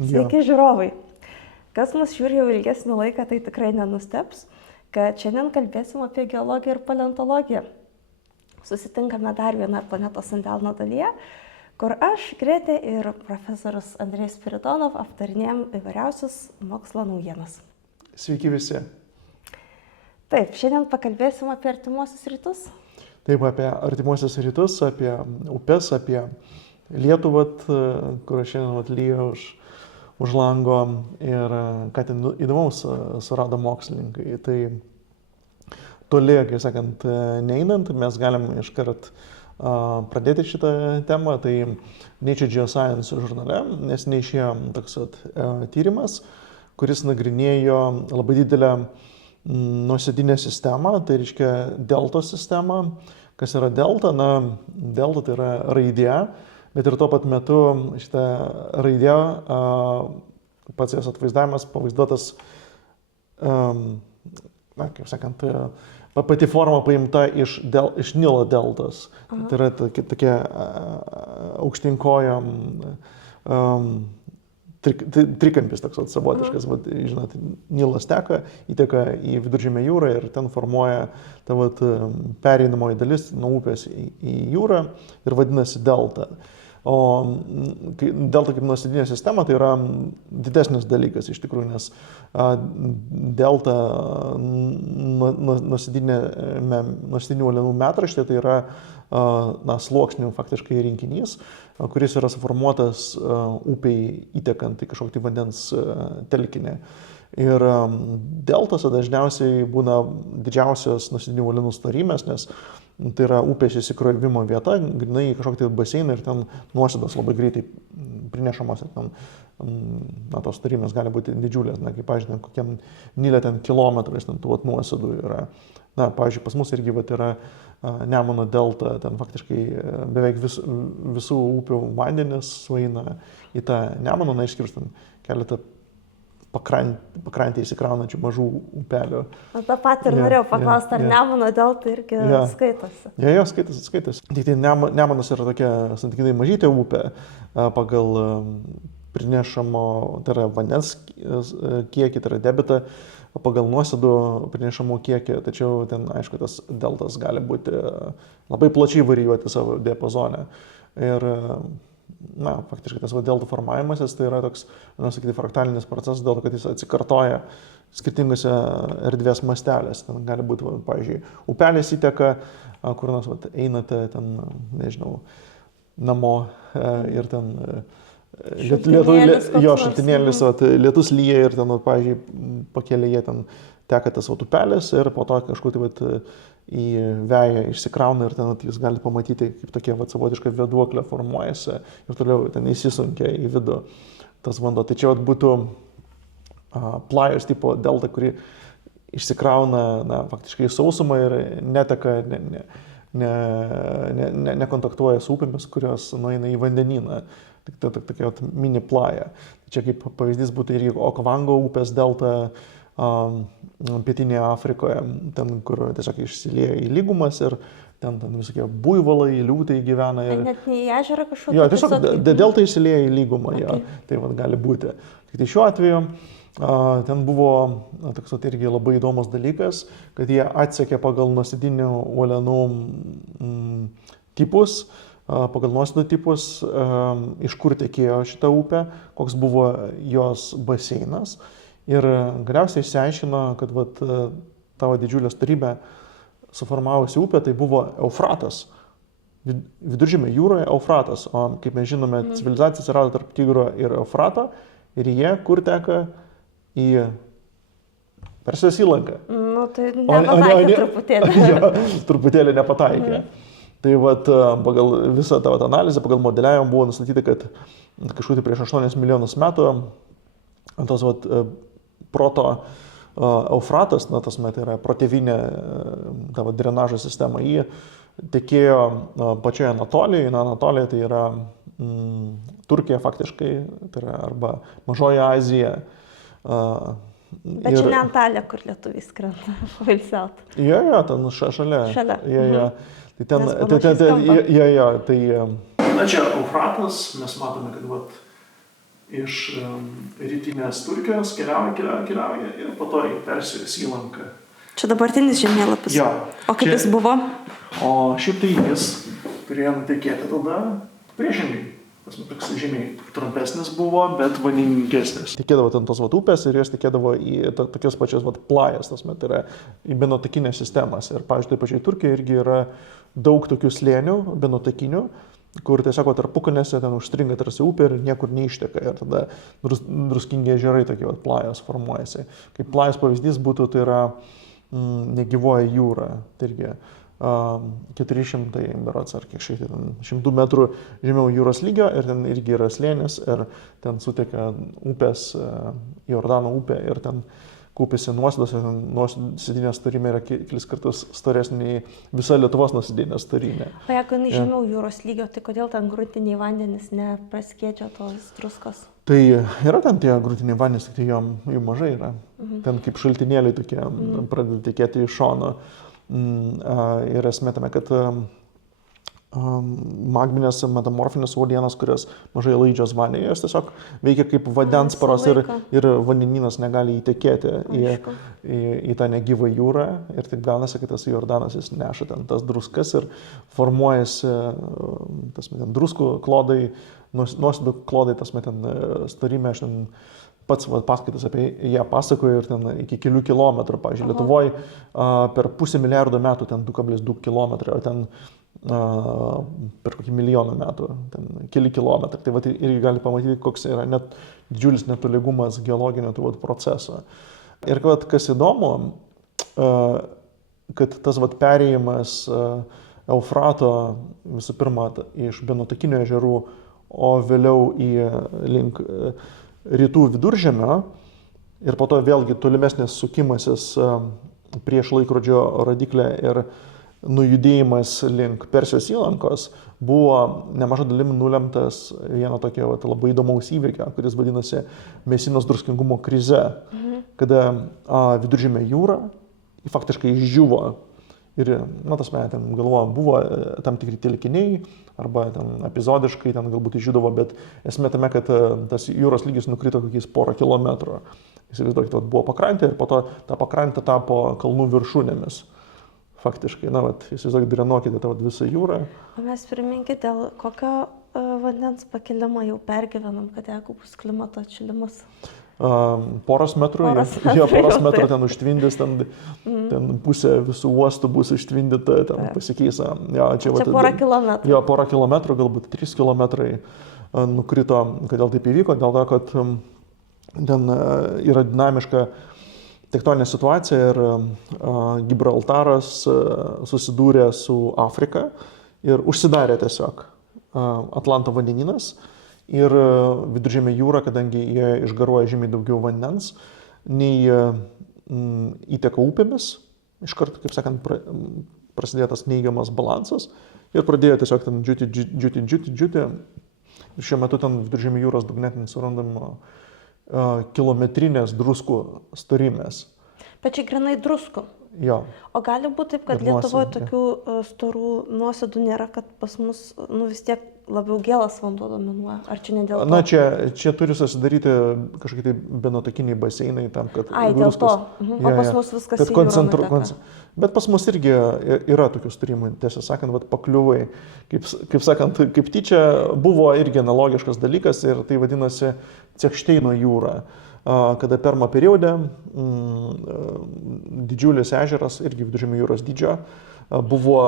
Sveiki žiūrovai. Kas mus žiūri jau ilgesnį laiką, tai tikrai nenusteps, kad šiandien kalbėsim apie geologiją ir paleontologiją. Susitinkame dar vieną planetos ant delno dalyje, kur aš, Gretė ir profesorius Andrėjus Spiridonov aptarinėjom įvairiausius mokslo naujienas. Sveiki visi. Taip, šiandien pakalbėsim apie artimuosius rytus. Taip, apie artimuosius rytus, apie upes, apie Lietuvą, kur šiandien lyja už lango ir ką ten įdomaus surado mokslininkai. Tai toli, kaip sakant, neinant, mes galim iškart pradėti šitą temą. Tai Nature Geoscience žurnale, nes neišėjo toks tyrimas, kuris nagrinėjo labai didelę nuosėdinę sistemą, tai reiškia deltos sistemą. Kas yra delta? Na, delta tai yra raidė, bet ir tuo pat metu šitą raidę, pats jos atvaizdavimas pavaizduotas, kaip sakant, pati forma paimta iš Nilo deltos. Tai yra tokia aukštinkojo trikampis toks savotiškas, žinot, Nilas teka, įteka į Viduržemę jūrą ir ten formuoja ta pereinamoji dalis nuo upės į jūrą ir vadinasi delta. O delta kaip nuosėdinė sistema tai yra didesnis dalykas iš tikrųjų, nes delta nuosėdinių uolienų metraštė tai yra sluoksnių faktiškai rinkinys, kuris yra suformuotas upiai įtekant į kažkokį vandens telkinį. Ir deltose dažniausiai būna didžiausios nuosėdinių uolienų storymės, nes tai yra upės įsikrovimo vieta, grinai kažkokį baseiną ir ten nuosėdos labai greitai prinešamos ir ten tos storymės gali būti didžiulės, kaip, pavyzdžiui, kokiam Nile ten kilometrais ten tų nuosėdų yra. Na, pavyzdžiui, pas mus irgi yra Nemuno delta, ten faktiškai beveik visų upių vandenis sueina į tą Nemuną, išskyrus ten keletą pakrantį įsikraunančių mažų upelių. O tą patį ir norėjau paklausti, ar Nemuno delta irgi skaitosi? Jo, skaitosi. Tik tai Nemunas yra tokia santykinai mažytė upė pagal prinešamo, tai yra vandens kiekį, tai yra debitą, pagal nuosėdų prinešamų kiekį, tačiau ten, aišku, tas deltas gali būti labai plačiai varijuoti savo diapazone. Ir faktiškai tas deltų formavimasis tai yra toks, sakyti, fraktalinis procesas, dėl to, kad jis atsikartoja skirtingose erdvės mastelės. Ten gali būti, pavyzdžiui, upelės įteka, kur nors einate ten, nežinau, namo ir ten šaltinėlis, lietus lyja ir ten, pavyzdžiui, pakėlėje ten teka tas upelės ir po to kažkur tai į veją išsikrauna ir ten jūs galite pamatyti, kaip tokia savotiška vėduoklė formuojasi ir toliau ten įsisunkia į vidų tas vanduo. Tai čia būtų plajos tipo delta, kuri išsikrauna faktiškai į sausumą ir neteka, nekontaktuoja su upėmis, kurios nueina į vandenyną. Tokia mini plaja. Čia kaip pavyzdys būtų ir Okavango upės delta Pietinėje Afrikoje, ten, kur tiesiog išsilieja į lygumas ir ten visokie buivolai, liūtai gyvena. Ir net ne į ežerą kažkokį? Jo, tiesiog delta išsilieja į lygumą, tai gali būti. Tik tai šiuo atveju ten buvo toks irgi labai įdomus dalykas, kad jie atsekė pagal nuosėdinių uolienų tipus, pagal nuosėdų tipus, iš kur tekėjo šitą upę, koks buvo jos baseinas. Ir galiausiai išsiaiškino, kad tavo didžiulė storybė suformavusi upė tai buvo Eufratas. Viduržemio jūroje Eufratas. O kaip mes žinome, civilizacija atsirado tarp Tigro ir Eufrato ir jie kur teka į Persijos įlanką. Nu, tai nepataikė truputėlį. Jo, truputėlį nepataikė. Tai pagal visą tą analizę, pagal modeliavimą buvo nustatyta, kad kažkur tai prieš 8 milijonus metų tos proto Eufratas, tas tai yra protėvinė tavo drenažo sistema, jį tekėjo pačioje Anatolijoje. Anatolija tai yra Turkija faktiškai, tai yra arba Mažoji Azija. Bet čia ne Antalija, kur lietuviai skrenda pailsiauti. Jo, ten šalia. Šalia. Tai ten, Na čia Eufratas, mes matome, kad iš rytinės Turkijos keliauja ir po to į Persijos įlanką. Čia dabartinis žemėlapis. Jo. O kaip jis buvo? O šiaip tai jis turėjo nutekėti tada priešingai. Tas toks žymiai trumpesnis buvo, bet vandeningesnis. Tekėdavo ten tos upės ir jos tekėdavo į tokias pačias plajas, tai yra į benotakinės sistemas. Ir, pavyzdžiui, taip pačiai Turkijoje irgi yra daug tokių slėnių, benotakinių, kur tiesiog tarpukalnėse ten užstringa tarsi upė ir niekur neišteka. Ir tada druskingi ežerai tokie plajos formuojasi. Kaip plajos pavyzdys būtų, tai yra negyvoja jūra. Tai irgi 400 berods ar kiek šiek tiek 100 metrų žemiau jūros lygio ir ten irgi yra slėnis ir ten suteka upės, Jordano upė ir ten kaupėsi nuosėdos ir nuosėdinė storymė yra kelis kartus storesnė nei visa Lietuvos nuosėdinė storymė. O jeigu jinai žemiau jūros lygio, tai kodėl ten grūtiniai vandenys nepraskiedžia tos druskos? Tai yra ten tie grūtiniai vandenys, tik tai jų mažai yra. Ten kaip šaltinėliai tokie pradeda tekėti iš šono. Ir esmė tame, kad magminės metamorfinės uolienos, kurios mažai laidžios vandenį, jos tiesiog veikia kaip vandensparos ir vandenynas negali įtekėti į tą negyvą jūrą ir taip gaunasi, kad tas Jordanas jis neša ten tas druskas ir formuojasi druskų klodai, nuosėdų klodai, storymė, aš ten pats paskaitas apie ją pasakoju ir ten iki kelių kilometrų. Pavyzdžiui, Lietuvoje per 500 milijardo metų ten 2,2 kilometrai, o ten per kokį milijoną metų, ten keli kilometrai. Tai irgi gali pamatyti, koks yra net didžiulis netolygumas geologinio proceso. Ir kas įdomu, kad tas perėjimas Eufrato visų pirma iš benotakinių ežerų, o vėliau link rytų viduržemio ir po to vėlgi tolimesnis sukimasis prieš laikrodžio rodiklę ir nujudėjimas link Persijos įlankos buvo nemaža dalimi nulemtas vieno tokio labai įdomaus įvykio, kuris vadinasi Mesinos druskingumo krize, kada viduržemio jūra faktiškai išdžiuvo. Ir, ten galvojam, buvo tam tikri telkiniai, arba ten epizodiškai ten galbūt išdžiūdavo, bet esmė tame, kad tas jūros lygis nukrito kokiais 1 kilometrų. Įsivaizduokite, buvo pakrantė ir po to ta pakrantė tapo kalnų viršūnėmis. Faktiškai, įsivaizduokite, drenuokite tą visą jūrą. O mes priminkite, dėl kokio vandens pakilimo jau pergyvenam, kad jeigu bus klimato atšilimas? Poros metrų ten užtvindys, ten pusė visų uostų bus užtvindyta, ten pasikeis. Čia porą kilometrų. Jo, porą kilometrų, galbūt 3 kilometrai nukrito. Kodėl taip įvyko? Dėl to, kad ten yra dinamiška tektoninė situacija ir Gibraltaras susidūrė su Afrika ir užsidarė tiesiog Atlanto vandenynas. Ir viduržemio jūra, kadangi jie išgaruoja žymiai daugiau vandens, nei įteka upėmis, iškart, kaip sakant, prasidėjo tas neigiamas balansas ir pradėjo tiesiog ten džiūti. Ir šiuo metu ten viduržemio jūros dugne surandama kilometrinės druskų storymės. Bet čia grinai druskų? Jo. O gali būti taip, kad Lietuvoje tokių storų nuosėdų nėra, kad pas mus vis tiek labiau gėlas vanduo dominuoja? Ar čia ne dėl to? Čia turi susidaryti kažkokie tai benotakiniai baseinai tam, kad... Dėl to. O pas mus viskas į jūrą nuteka. Bet pas mus irgi yra tokių storimų, tiesą sakant, pakliuvai. Kaip sakant, kaip tyčia buvo irgi analogiškas dalykas ir tai vadinasi Cechšteino jūra. Kada Permo periode didžiulis ežeras, irgi viduržemio jūros dydžio, buvo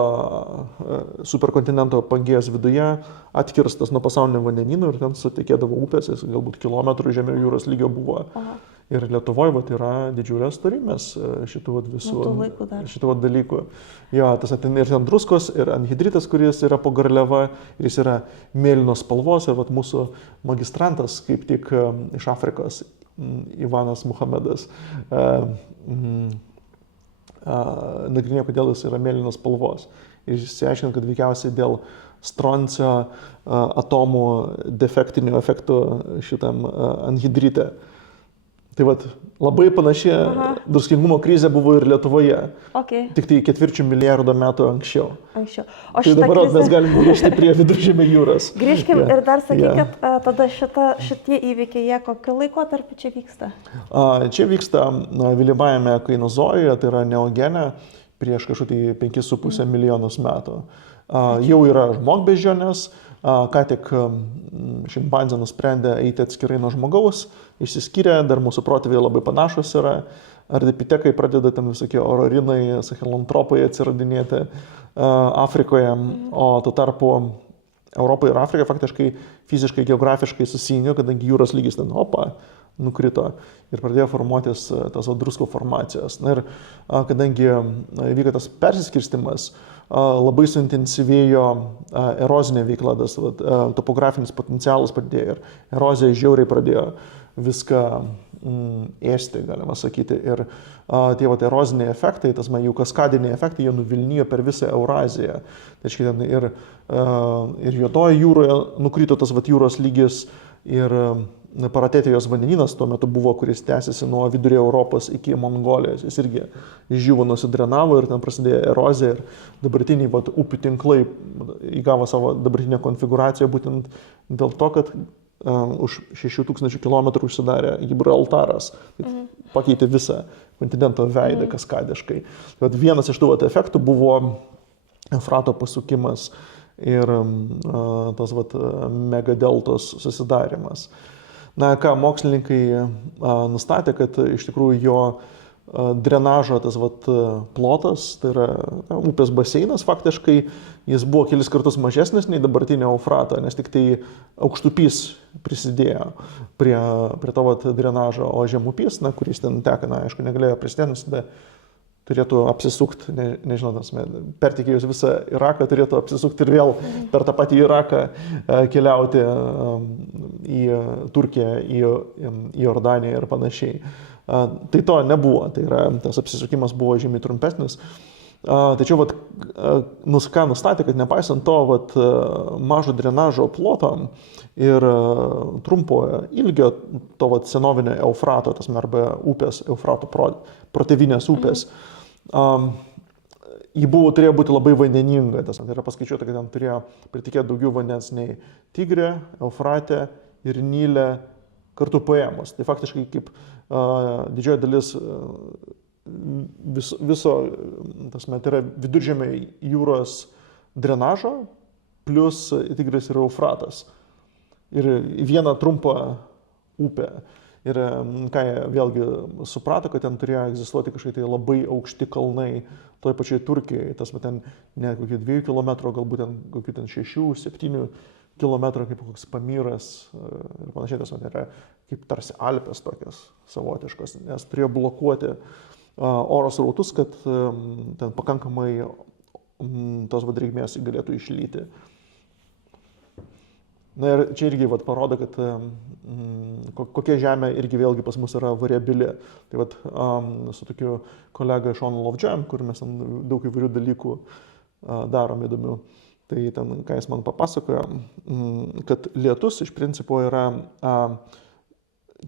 superkontinento Pangėjos viduje atkirstas nuo pasaulinio vandenyno ir ten sutekėdavo upės, galbūt kilometrų žemiau jūros lygio buvo. Ir Lietuvoje yra didžiulės storymės šitų dalykų. Jo, ir ten druskos, ir anhidritas, kuris yra po garliava, ir jis yra mėlynos spalvos, ir mūsų magistrantas, kaip tik iš Afrikos, Ivanas Muhamedas, nagrinėjo, kodėl jis yra mėlynos spalvos. Ir išsiaiškino, kad veikiausiai dėl stroncio atomų defektinio efekto šitam anhidrite. Tai vat, labai panaši druskingumo krizė buvo ir Lietuvoje. Okay. Tik tai 4 milijardo metų anksčiau. O tai dabar mes galime grįžti prie Viduržemio jūros. Grįžkim ir dar sakykit, tada šitie įvykiai, jie kokiu laikotarpiu čia vyksta? Čia vyksta vėlyvajame Kainozojuje, tai yra Neogene, prieš kažkokį 5,5 milijonus metų. Jau yra žmogbeždžionės, ką tik šimpanzė nusprendė eiti atskirai nuo žmogaus, išsiskyrė, dar mūsų protėviai labai panašus yra, ardipitekai pradeda ten visokie ororinai, sahelantropai atsiradinėti Afrikoje, o tuo tarpu Europoje ir Afrika faktiškai fiziškai, geografiškai susijungė, kadangi jūros lygis ten nukrito ir pradėjo formuotis tas druskų formacijos. Na ir kadangi vyko tas persiskirstimas, labai suintensyvėjo erozinė veikla, tas topografinis potencialas padėjo ir erozija žiauriai pradėjo viską ėsti, galima sakyti. Ir tie eroziniai efektai, tas jų kaskadiniai efektai, jie nuvilnijo per visą Euraziją. Tai ir Juodoje jūroje nukrito tas jūros lygis ir Paratetijos vandenynas tuo metu buvo, kuris tęsiasi nuo vidurio Europos iki Mongolijos. Jis irgi išdžiūvo, nusidrenavo ir ten prasidėjo erozija ir dabartiniai upių tinklai įgavo savo dabartinę konfiguraciją būtent dėl to, kad už 6000 km užsidarė Gibraltaras. Pakeitė visą kontinento veidą kaskadiškai. Vienas iš tų efektų buvo Eufrato pasukimas ir tas megadeltos susidarimas. Na, ką mokslininkai nustatė, kad iš tikrųjų jo drenažo tas plotas, tai yra upės baseinas faktiškai, jis buvo kelis kartus mažesnis nei dabartinio Eufrato, nes tik tai aukštupys prisidėjo prie to drenažo, o žemupys, kuris ten teka, aišku, negalėjo prisidėti, nes tada turėtų apsisukti, nežinau, pertekėjus visą Iraką, turėtų apsisukti ir vėl per tą patį Iraką keliauti į Turkiją, į Jordaniją ir panašiai. Tai to nebuvo, tai yra, tas apsisukimas buvo žymiai trumpesnis. Tačiau, ką nustatė, kad nepaisant to mažo drenažo ploto ir trumpo ilgio to senovinio Eufrato, tas arba upės, Eufrato protėvinės upės, ji turėjo būti labai vandeninga. Tai yra paskaičiuota, kad ten turėjo pritikėti daugiau vandens nei Tigrė, Eufrate ir Nilė kartu paėmus. Tai faktiškai kaip didžioji dalis viso, tai yra Viduržemio jūros drenažo plus Tigris ir Eufratas. Ir vieną trumpą upę. Ir ką jie vėlgi suprato, kad ten turėjo egzistuoti kažkokie labai aukšti kalnai toj pačioj Turkijoje. Tas ten ne kokie 2 km, galbūt ten kokių 6-7 km, kaip koks Pamyras ir panašiai. Tas yra kaip tarsi Alpės tokios savotiškos, nes turėjo blokuoti oro srautus, kad ten pakankamai tos drėgmės galėtų išlyti. Na ir čia irgi parodo, kad kokia žemė irgi vėlgi pas mus yra variabili. Tai su tokiu kolega Sean Lovejoy, kur mes daug įvairių dalykų darom įdomių, tai ten, ką jis man papasakojo, kad lietus iš principo yra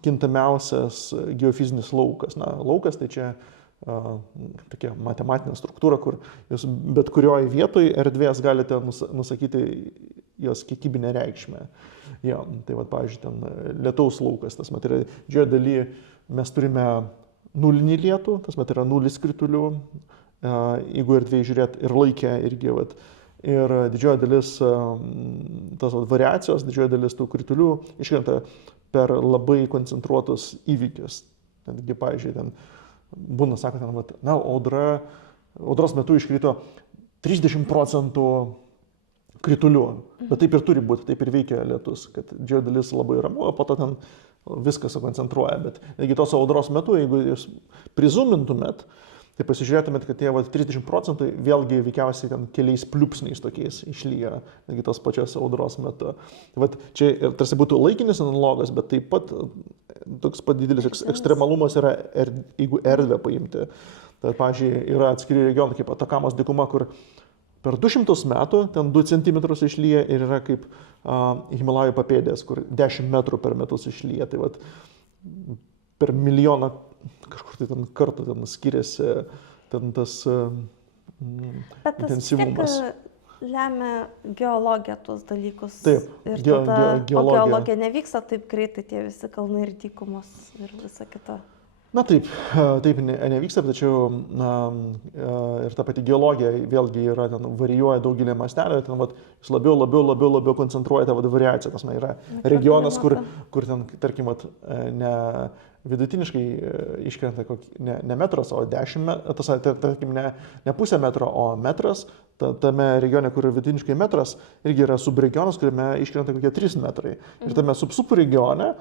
kintamiausias geofizinis laukas. Na, laukas tai čia tokia matematinė struktūra, kur jūs bet kurioje vietoje erdvės galite nusakyti jos kiekybinę reikšmę. Ja, tai pavyzdžiui, ten lietaus laukas, tas yra didžioje daly mes turime nulinį lietų, tas yra 0 kritulių, jeigu erdvėje žiūrėt ir laikė irgi. Ir didžioji dalis tos variacijos, didžioji dalis tų kritulių iškrenta per labai koncentruotus įvykius. Netgi, pavyzdžiui, ten būna, sako, audros metu iškrito 30% kritulių, bet taip ir turi būti, taip ir veikia lietus, kad didžioji dalis labai ramu, o po to ten viską sukoncentruoja. Bet jeigu tos audros metu, jeigu jūs prizumintumėt, tai pasižiūrėtumėt, kad tie 30% vėlgi veikiausiai ten keliais pliūpsniais tokiais išlyja, negi tos pačios audros metu. Tai čia tarsi būtų laikinis analogas, bet taip pat toks pat didelis ekstremalumas yra, jeigu erdvę paimti. Tai, pavyzdžiui, yra atskiri regionai, kaip Atakamos dykuma, kur per 200 metų ten 2 cm išlyja ir yra kaip Himalajų papėdės, kur 10 metrų per metus išlyja. Tai per milijoną kažkur tai ten kartų ten skiriasi ten tas Bet tas intensyvumas. Lemia geologija tuos dalykus. Taip, ir tada, geologija. Geologija nevyksta taip greitai, tie visi kalnai ir dykumos ir visa kita. Na taip nevyksta, tačiau ir ta pati geologija vėlgi yra, ten varijuoja daugelį mastelį, ten vat, jūs labiau koncentruojate variaciją, tas yra regionas, kur ten, tarkim, vat, ne vidutiniškai iškrenta ne metras, o 10 metrų, tarkim, ne pusę metro, o metras, tame regione, kur vidutiniškai metras, irgi yra subregionas, kuriame iškrenta kokie 3 metrai. Ir tame subregione,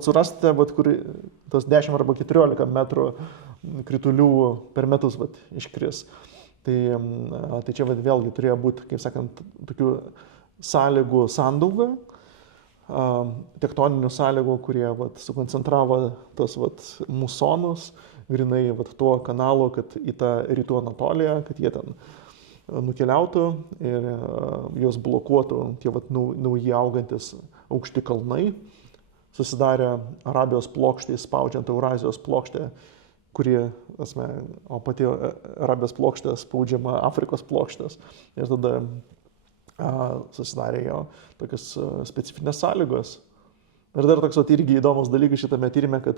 surasite, kur tos 10 arba 14 metrų kritulių per metus iškris. Tai čia vėlgi turėjo būti, kaip sakant, tokių sąlygų sandauga, tektoninių sąlygų, kurie sukoncentravo tos musonus, grinai tuo kanalu, kad į tą rytų Anatoliją, kad jie ten nukeliautų ir juos blokuotų tie nauji augantis aukšti kalnai. Susidarė Arabijos plokštė, spaudžiant Eurazijos plokštę, o pati Arabijos plokštė spaudžiama Afrikos plokštės. Ir tada susidarė jo tokios specifinės sąlygos. Ir dar toks irgi įdomus dalykas šitame tyrime, kad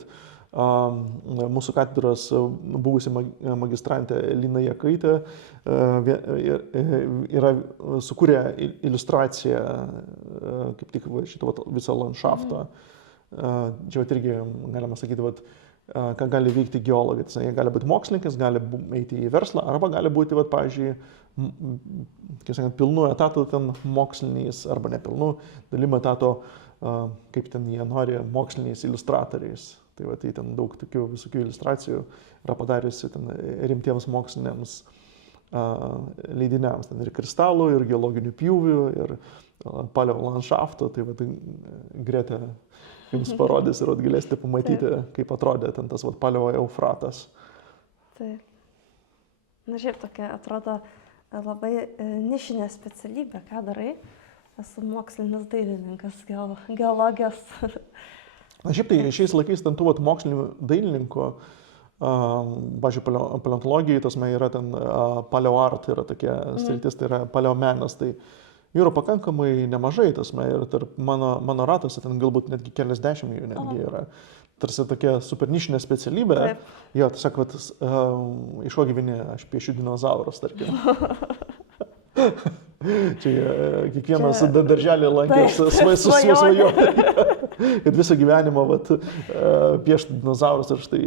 mūsų katedros buvusi magistrantė Lina Jakaitė yra sukūrė iliustraciją kaip tik šito viso landšafto. Čia irgi galima sakyti, ką gali veikti geologai. Jie gali būti mokslininkas, gali eiti į verslą, arba gali būti, pavyzdžiui, pilnu etatu ten moksliniais, arba nepilnu dalim etato, kaip ten jie nori, moksliniais iliustratoriais. Tai ten daug tokių visokių iliustracijų yra padariusi ten rimtiems moksliniams leidiniams. Ten ir kristalų, ir geologinių pjūvių, ir paleo landšafto. Tai Greta jums parodys ir galėsite pamatyti, kaip atrodė ten tas paleo Eufratas. Taip. Na, šiaip tokia atrodo labai nišinė specialybė, ką darai. Esu mokslinis dailininkas, geologijos. Na, šiaip tai šiais laikais ten tų mokslinių dailininkų, pavyzdžiui, paleontologijai, tasme yra ten paleoart, yra tokia sritis, tai yra paleomenas. Tai jų yra pakankamai nemažai, tasme, ir tarp mano ratose ten galbūt netgi keliasdešimt jų netgi yra. Tarsi tokia super nišinė specialybė. Taip. Jo, tiesiog, iš ko gyveni, aš piešiu dinozaurus, tarkim. Čia kiekvienas darželį lankęs svajų, kad visą gyvenimą piešti dinozaurus ir štai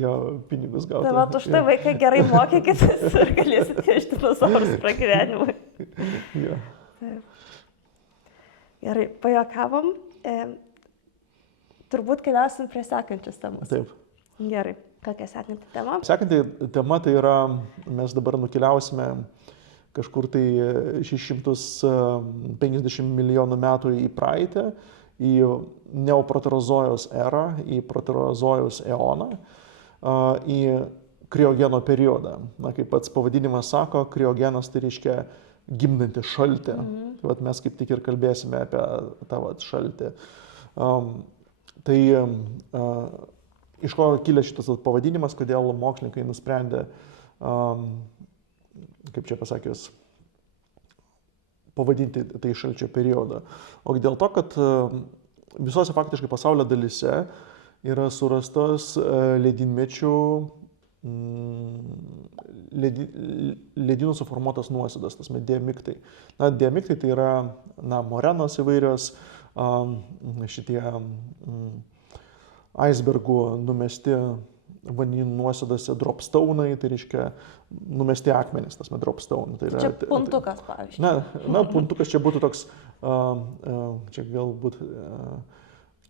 jo pinigus gauti. Tai už tai vaikai gerai mokykitės ir galėsit piešti dinozaurus pragyvenimui. Ja. Taip. Gerai, pajuokavom. Turbūt keliausim prie sekančios temos. Taip. Gerai, kokia sekanti tema? Sekanti tema tai yra, mes dabar nukeliausime kažkur tai 650 milijonų metų į praeitį, į neoproterozojos erą, į proterozojos eoną, į kriogeno periodą. Na, kaip pats pavadinimas sako, kriogenas tai reiškia gimdantį šaltį. Tai mes kaip tik ir kalbėsime apie tą šaltį. Tai iš ko kilęs šitas pavadinimas, kodėl mokslininkai nusprendė, kaip čia pasakius, pavadinti tai šalčio periodą. O dėl to, kad visose faktiškai pasaulio dalyse yra surastos ledynmečių ledynų suformuotas nuosėdas, tas diamiktai. Na, diamiktai tai yra morenos įvairios, šitie aisbergų numesti vandenynų nuosėdose dropstone'ai, tai reiškia numesti akmenys, tas dropstone. Tai čia puntukas, pavyzdžiui. Na, puntukas čia būtų toks, čia galbūt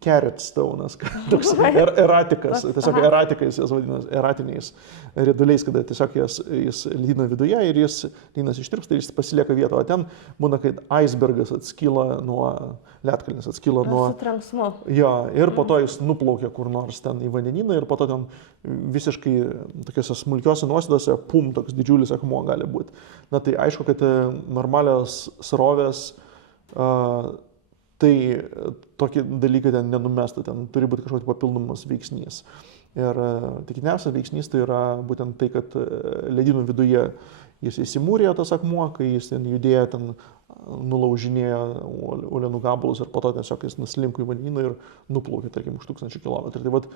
carrot stone'as, toks eratikas, tiesiog eratikais jas vadina, eratiniais rieduliais, kada tiesiog jis lyno viduje ir lynas ištirpsta ir jis pasilieka vietoje. O ten būna, kai icebergas atskyla nuo, ledkalnis atskyla nuo... Su trenksmu. Jo, ir po to jis nuplaukia kur nors ten į vandenyną ir po to ten visiškai tokiuose smulkiuose nuosėdose, toks didžiulis akmuo gali būti. Na tai aišku, kad normalios srovės tai tokį dalyką ten nenumestų, ten turi būti kažkoks papildomas veiksnys. Ir tikiniausias veiksnys tai yra būtent tai, kad ledynų viduje jis įsimūrėjo tas akmuo, kai jis ten judėjo, ten nulaužinėjo uolienų gabalus ir po to tiesiog jis nuslinko į vandenyną ir nuplaukė, tarkim, už 1000 km. Tai vat,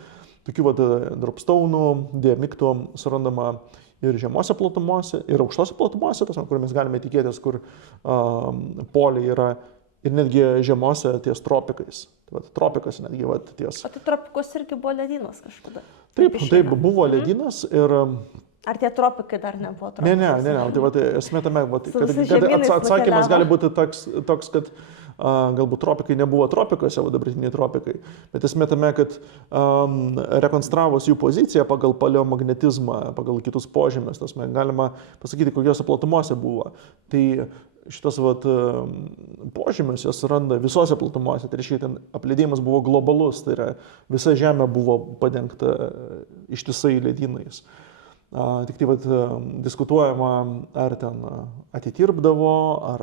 tokių dropstone'ų, diamiktų surandama ir žemose platumose, ir aukštose platumose, tas, kur mes galime tikėtis, kur poliai yra, ir netgi žemose ties tropikais. Tai vat, tropikas netgi vat, ties. O tai tropikus irgi buvo ledynas kažkada? Taip, buvo ledynas ir... Ar tie tropikai dar nebuvo tropikas? Ne. Tai vat, esmė tame, vat, kad atsakymas gali būti toks, kad galbūt tropikai nebuvo tropikuose, dabartiniai tropikai, bet esmė tame, kad rekonstravus jų poziciją pagal paleomagnetizmą, pagal kitus požymius, tas galima pasakyti, kokiose platumose buvo. Tai šitas požymis jos randa visose platumose, tai reiškia, ten apledėjimas buvo globalus, tai yra visa Žemė buvo padengta ištisai ledynais. Tik tai diskutuojama, ar ten atitirpdavo, ar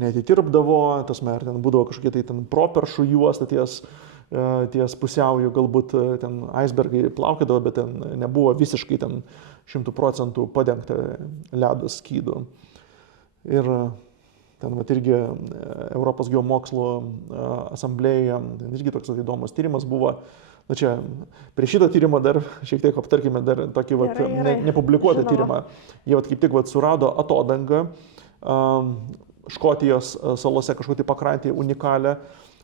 neatitirpdavo, ar ten būdavo kažkokie tai ten properšų juosta ties pusiauju, galbūt ten icebergai plaukėdavo, bet ten nebuvo visiškai ten 100% padengta ledo skydu. Ir ten irgi Europos geomokslų asamblėjoje, ten irgi toks įdomus tyrimas buvo. Na čia, prie šito tyrimo dar šiek tiek aptarkime dar tokį nepublikuotą tyrimą. Jie kaip tik surado atodangą Škotijos salose kažkokį pakrantį unikalią,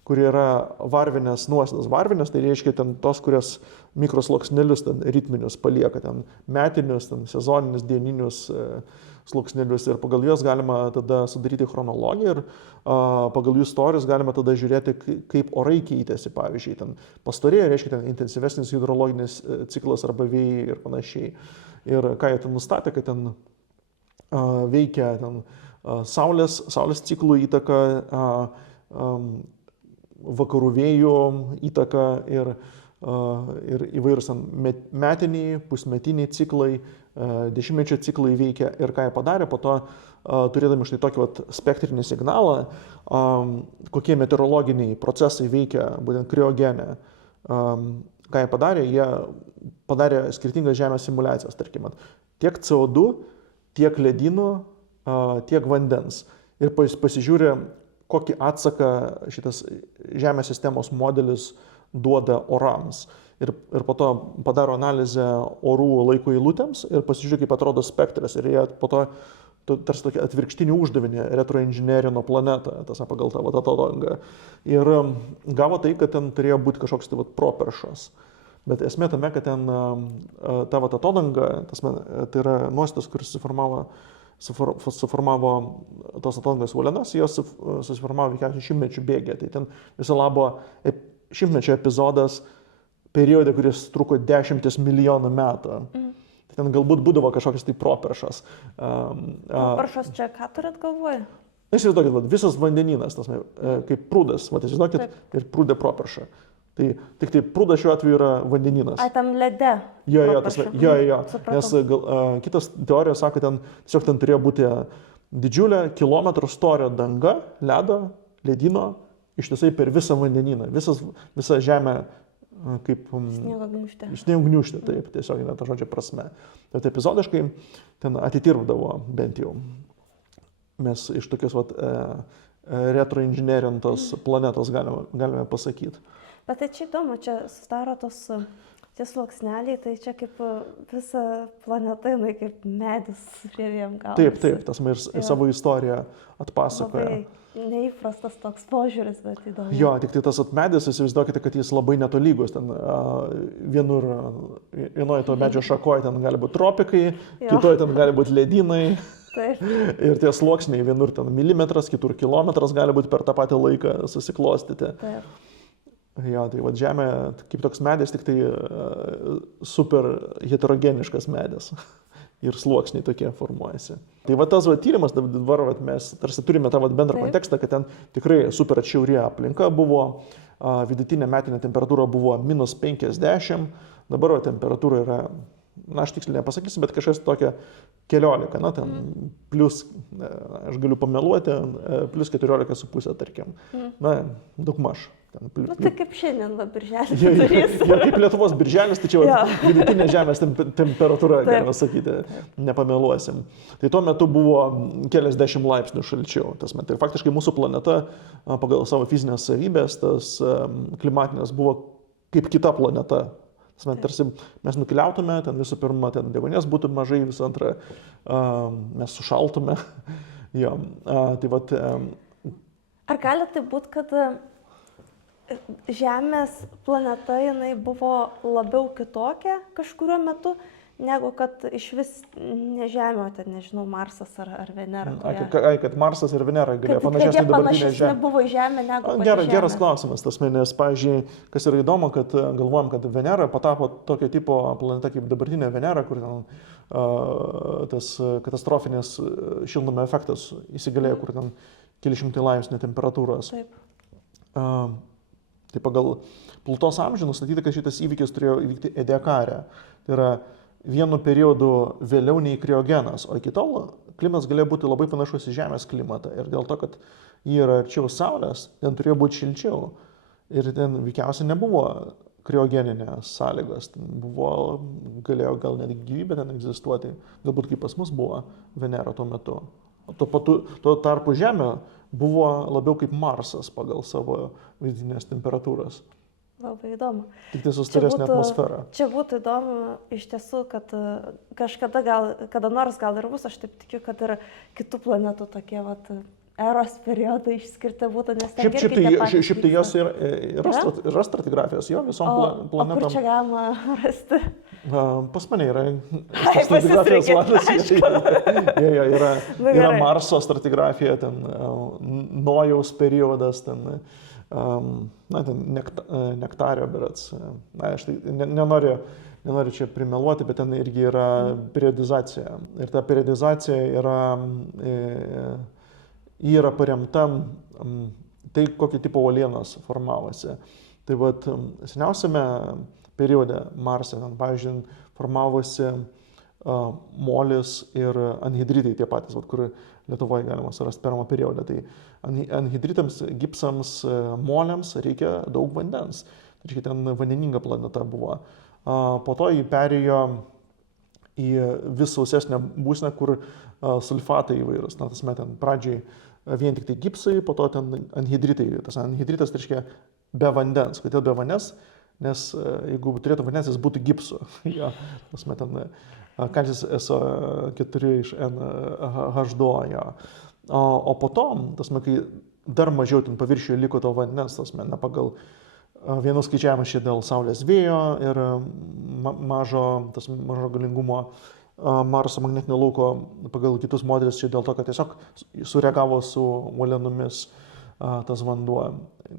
kur yra varvinės nuosėdos. Varvinės tai reiškia ten tos, kurios mikrosluoksnelius ten ritminius palieka, ten metinius, ten sezoninius, dieninius sluoksnelius, ir pagal juos galima tada sudaryti chronologiją ir pagal jų istorijas galima tada žiūrėti, kaip orai keitėsi, pavyzdžiui, ten pastorėja, reiškia ten intensyvesnis hidrologinis ciklas arba vėjai ir panašiai. Ir ką jie ten nustatė, kad ten veikia ten saulės ciklų įtaka, vakarų vėjų įtaka ir įvairūs metiniai, pusmetiniai ciklai, dešimtmečio ciklai veikia, ir ką jie padarė, po to turėdami štai tokį spektrinį signalą, kokie meteorologiniai procesai veikia būtent kriogene. Ką jie padarė skirtingas Žemės simuliacijas, tarkim, tiek CO2, tiek ledynų, tiek vandens. Ir pasižiūrė, kokį atsaką šitas Žemės sistemos modelis duoda orams. Ir po to padaro analizę orų laiko eilutėms ir pasižiūrė, kaip atrodo spektras. Ir jie po to tarsi tokį atvirkštinį uždavinį retroinžinerino planetą, pagal tą atodangą. Ir gavo tai, kad ten turėjo būti kažkoks properšas. Bet esmė tame, kad ten ta atodanga, tai yra nuosėdos, kuris suformavo tos atodangos uolienas, jos susiformavo veikiausiai šimtmečių bėgyje. Tai ten viso labo šimtmečio epizodas periode, kuris truko 10 milijonų metų. Tai ten galbūt būdavo kažkokias tai properšas. Properšas čia ką turit galvoje? Įsivaizduokit, visas vandenynas, kaip prūdas, įsivaizduokit, ir prūdė properša. Tai tik tai prūdas šiuo atveju yra vandenynas. Ai, tam lede. Jo. Nes kitos teorijos sako, tiesiog ten turėjo būti didžiulė kilometrų storio danga, ledo, ledyno, ištisai per visą vandenyną. Visa Žemė kaip sniego gniūžtė, taip, tiesiog ne ta žodžio prasme. Bet epizodiškai ten atitirpdavo bent jau. Mes iš tokios retroinžinerintos planetos galime pasakyti. Bet tai čia įdomu, čia sudaro tie sluoksneliai, tai čia kaip visa planeta, kaip medis žievėm gaunasi. Taip, tas ir savo istoriją atpasakoja. Labai neįprastas toks požiūris, bet įdomu. Jo, tik tai tas medis, įsivaizduokite, kad jis labai netolygus. Ten vienoje to medžio šakoje ten gali būti tropikai, kitoje ten gali būti ledynai. Taip. Ir tie sluoksniai vienur ten milimetras, kitur kilometras gali būti per tą patį laiką susiklostyti. Taip. Jo, tai Žemė kaip toks medis, tik tai super heterogeniškas medis. Ir sluoksniai tokie formuojasi. Tai tas tyrimas, dabar mes tarsi turime tą bendrą kontekstą, kad ten tikrai super atšiauri aplinka buvo, vidutinė metinė temperatūra buvo -50, dabar temperatūra yra aš tiksliai nepasakysiu, bet kažkas tokia 14, na, ten plus, aš galiu pameluoti, plus 14,5, tarkim. Na, daugmaž. Tai kaip šiandien va birželis Jo, turės. kaip Lietuvos birželis, tai čia vidutinė žemės temperatūra, galima sakyti, nepameluosim. Tai tuo metu buvo keliasdešimt laipsnių šalčiau. Tai faktiškai mūsų planeta pagal savo fizinės savybės, tas klimatinės buvo kaip kita planeta. Tarsi mes nukeliautume, ten visų pirma, ten degonės būtų mažai, visų antra, mes sušaltume. Jo, tai vat, Ar gali tai būti, kad Žemės planeta jinai buvo labiau kitokia kažkuriuo metu, negu kad iš vis ne Žemė, ten nežinau, Marsas ar Venera? Kad Marsas ir Venera galėjo panašesnė dabartinė Žemė. Buvo į Žemę negu pati Žemė. Geras klausimas, nes, pavyzdžiui, kas yra įdomu, kad galvojam, kad Venera patapo tokio tipo planeta kaip dabartinė Venera, kur ten tas katastrofinis šiltnamio efektas įsigalėjo, kur ten keli šimtai laipsnių temperatūros. Taip. Tai pagal Plutos amžių nustatyta, kad šitas įvykis turėjo įvykti Ediakare. Tai yra vienu periodu vėliau nei kriogenas, o iki tol klimatas galėjo būti labai panašus į Žemės klimatą. Ir dėl to, kad jį yra arčiau Saulės, ten turėjo būti šilčiau. Ir ten veikiausiai nebuvo kriogeninės sąlygos. Galėjo gal net gyvybė ten egzistuoti. Galbūt kaip pas mus buvo Venera tuo metu. Tuo tarpu Žemė buvo labiau kaip Marsas pagal savo vidinės temperatūras. Labai įdomu. Tik tai su staresnė atmosfera. Čia būtų įdomu iš tiesų, kad kada nors gal ir bus, aš taip tikiu, kad ir kitų planetų tokie eros periodai išskirti būtų, nes ten irgi tie patys. Šiaip tai jos yra stratigrafijos, jo visom planetom. O kur čia galima rasti? Pas mane yra stratigrafijos vadas. Yra Marso stratigrafija, ten Nojaus periodas, ten nektario berats. Aš tai nenoriu čia primeluoti, bet ten irgi yra periodizacija. Ir ta periodizacija yra paremta tai, kokio tipo uolienos formavosi. Tai vat seniausiame periode Marse, pavyzdžiui, formavosi molis ir anhidritai tie patys, kur Lietuvoje galima surasti permo periodą. Tai anhidritams, gipsams, moliams reikia daug vandens. Tai reikia ten vandeninga planeta buvo. Po to jį perėjo į vis sausesnę būsnę, kur sulfatai įvairūs. Ten pradžiai vien tik tai gipsai, po to ten anhidritai. Tas anhidritas tai reiškia be vandens. Kodėl be vandens? Nes jeigu turėtų vandens, jis būtų gipsu. Jo, ten kalcis SO4 iš NH2. O po to, kai dar mažiau ten paviršiuje liko to vandens, pagal vienų skaičiavimus čia dėl Saulės vėjo ir mažo galingumo Marso magnetinio lauko, pagal kitus modelius čia dėl to, kad tiesiog sureagavo su uolienomis tas vanduo.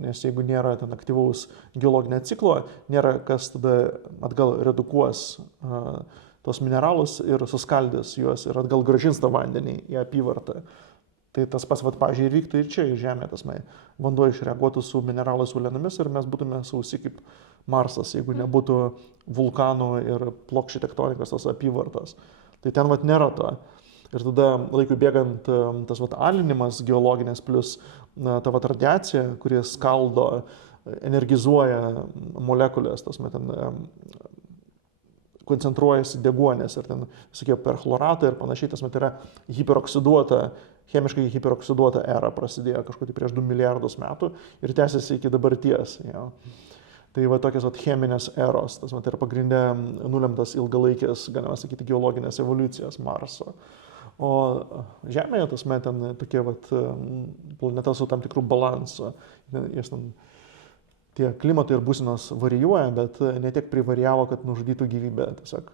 Nes jeigu nėra ten aktyvaus geologinio ciklo, nėra kas tada atgal redukuos tos mineralus ir suskaldys juos ir atgal grąžins tą vandenį į apyvartą. Tai tas pats, pavyzdžiui, vyktų ir čia, į Žemę, vanduo išreaguotų su mineralais uolienomis ir mes būtume sausi kaip Marsas, jeigu nebūtų vulkanų ir plokščių tektonikos tos apyvartos. Tai ten nėra to. Ir tada laikui bėgant tas alinimas geologinės plus ta radiacija, kuri skaldo, energizuoja molekulės, koncentruojasi deguonės ir ten visokie perchloratai ir panašiai, tai yra hiperoksiduota, chemiškai hiperoksiduota era prasidėjo kažkur prieš 2 milijardus metų ir tęsiasi iki dabarties. Jo. Tai tokios cheminės eros, tai yra pagrindė nulemtas ilgalaikės, galima sakyti, geologinės evoliucijos Marso. O Žemėje ten tokie planeta su tam tikrų balansu. Tie klimatai ir būsenos varijuoja, bet ne tiek privarijavo, kad nužudytų gyvybę. Tiesiog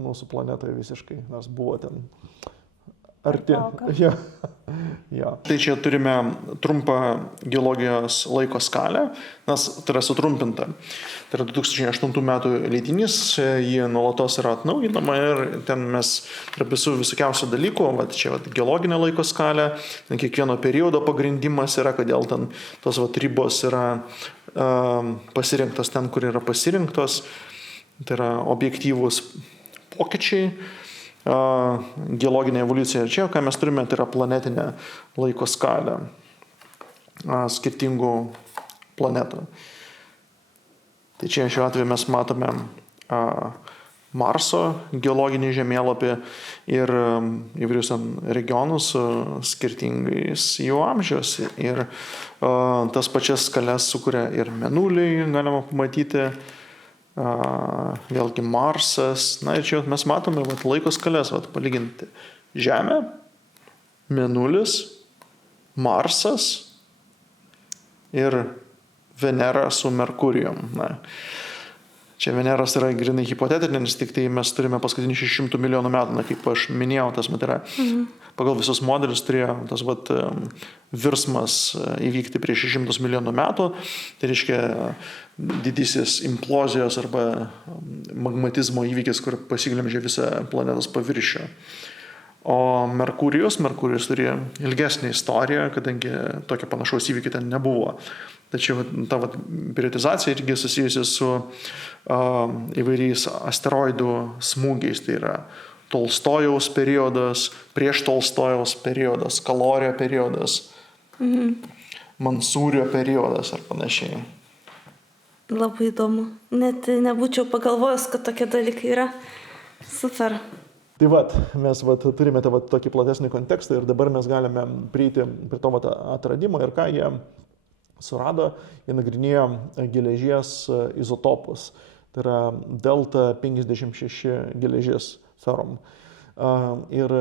mūsų planetoje visiškai, nors buvo ten arti. Ja. Tai čia turime trumpą geologijos laiko skalę, nes tai yra sutrumpinta. Tai yra 2008 metų leidinys, jį nuolatos yra atnaujinama ir ten mes tarp visokiausių dalykų, čia geologinė laiko skalė, kiekvieno periodo pagrindimas yra, kodėl ten tos ribos yra pasirinktos ten, kur yra pasirinktos. Tai yra objektyvus pokyčiai, geologinė evoliucija. Ir čia, ką mes turime, tai yra planetinė laiko skalė skirtingų planetų. Tai čia šiuo atveju mes matome Marso geologinį žemėlapį ir įvairius regionus skirtingais jų amžius. Ir tas pačias skales sukuria ir Mėnuliai, galima pamatyti, vėlgi Marsas. Na ir čia mes matome laiko skales, palyginti. Žemė, Mėnulis, Marsas ir Venera su Merkurijum. Na. Čia Veneros yra grinai hipotetinė, nes tik tai mes turime paskutinį 600 milijonų metų, na, kaip aš minėjau, tas yra pagal visus modelius turėjo tas virsmas įvykti prieš 600 milijonų metų, tai reiškia didysis implozijos arba magmatizmo įvykis, kur pasiglemžė visą planetos paviršių. O Merkurijus turi ilgesnį istoriją, kadangi tokio panašaus įvykio ten nebuvo. Tačiau ta periodizacija irgi susijusi su įvairiais asteroidų smūgiais. Tai yra Tolstojaus periodas, prieš Tolstojaus periodas, Kalorio periodas, Mansūrio periodas ar panašiai. Labai įdomu. Net nebūčiau pagalvojęs, kad tokie dalykai yra. Super. Tai mes turime tokį platesnį kontekstą ir dabar mes galime prieiti prie to atradimo ir ką jie surado, jie nagrinėjo geležies izotopus. Tai yra delta 56 geležies ferum. Ir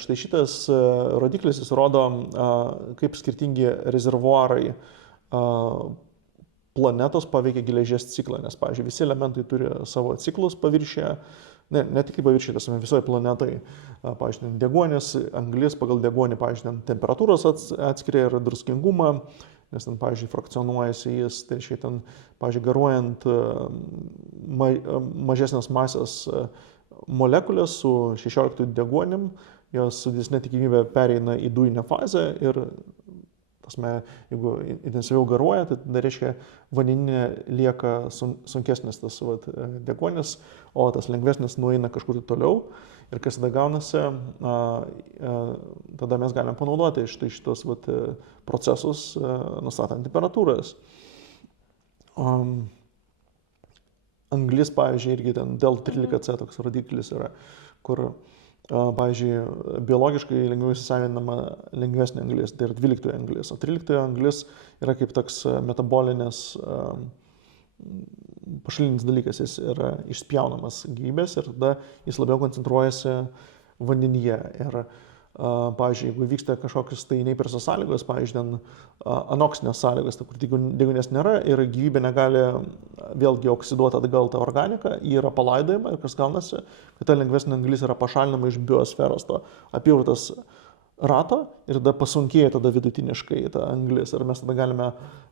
štai šitas rodiklis jis rodo, kaip skirtingi rezervuarai planetos paveikia geležies ciklą, nes, pavyzdžiui, visi elementai turi savo ciklus paviršyje, ne tik paviršyje, tasme visoje planetai, pavyzdžiui, deguonis, anglis pagal deguonį, pavyzdžiui, temperatūros atskiria ir druskingumą, nes ten, pavyzdžiui, frakcionuojasi jis, tai reiškia ten, pavyzdžiui, garuojant mažesnės masės molekulės su 16 deguonim, jos su didesne tikimybė pereina į dujinę fazę ir, jeigu intensyviau garuoja, tai tada reiškia vandenyne lieka sunkesnis tas deguonis, o tas lengvesnis nueina kažkur toliau. Ir kas tada gaunasi, tada mes galime panaudoti šitos procesus, nustatant temperatūras. Anglis, pavyzdžiui, irgi ten delta 13C toks rodiklis yra, kur, pavyzdžiui, biologiškai lengviau įsisavinama lengvesnė anglis, tai yra 12 anglis. O 13 anglis yra kaip toks metabolinis pašalinis dalykas, jis yra išspjaunamas gyvybės ir tada jis labiau koncentruojasi vandenyje. Ir, pavyzdžiui, jeigu vyksta kažkokios tai neįprastos sąlygos, pavyzdžiui, anoksinės sąlygos, kur deguonies nėra ir gyvybė negali vėlgi oksiduoti atgal tą organiką, ji yra palaidojama ir kas gaunasi, kad ta lengvesnė anglis yra pašalinama iš biosferos, to apyvartos rato ir tada pasunkėja tada vidutiniškai ta anglis. Ir mes tada galime